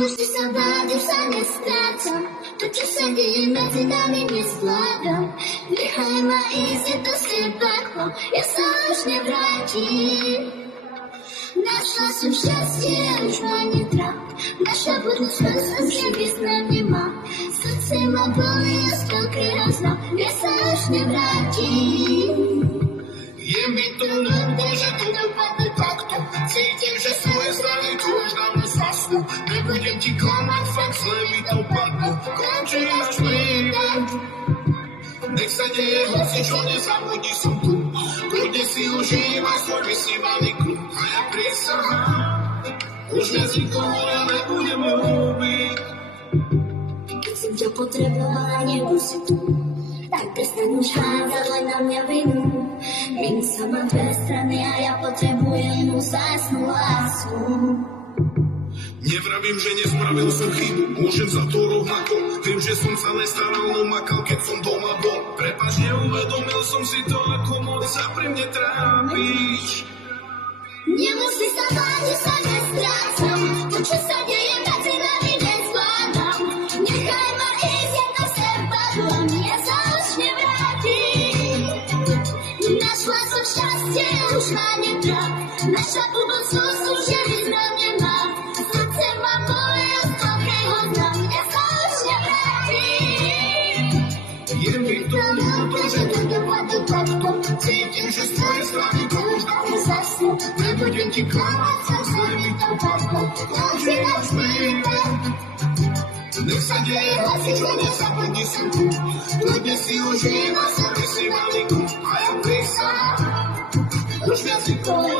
Musíš sa báť, už sa nestrácam. To, čo sa deje medzi nami, nezvládam. Nechaj ma ísť, je to sebáko, ja sa už nevrátim. Našla som šťastie a už ma netráp. Naša budúcnosť už nevýznam nemá. Srdce ma bolí a spolky hrozno, ja sa už nevrátim. Je mi to ľúbo, že to dopadne takto. Cítim, že svoje strany tu už dávno zasnú. Nebudem ti klamať, fakt zle mi to padlo. Končí náš príbeh. Nech sa deje hoci čo, nezabudni som tu. Kľudne si užívaj svoj vysnívaný kľud. A ja prisahám, už viac nikoho ja nebudem ľúbiť. Keď som ťa potrebovala, nebol si tu. Tak prestaň už hádzať len na mňa vinu. Minus sa má dve strany a ja potrebujem vzácnu lásku. Nevravím, že nespravil som chybu, môžem za to rovnako. Viem, že som sa nestaral, no makal, keď som doma bol. Prepáč, neuvedomil som si to, ako moc sa pri mne trápiš. Nemusí sa báť, že sa nestrácam. To, čo sa deje medzi nami, nezvládam. Nechaj ma ísť, je to sebadlom, ja sa už nevrátim. Našla som šťastie, už ma netráp. Naša budúcnosť už je význam nemá. Srdce ma bolí a spolky hodnám, ja sa už nevrátim. Je mi to ľúto, že to dopadne takto. Cítim, že z tvojej strany to už dávno zasnú. Nebudem ti klamať, som zle mi to padlo. Končí náš príbeh. Nech sa deje hoci čo, nezabudni som tu. Kľudne si užívaj svoj vysnívaný kľud. A ja prisahám, už viac nikoho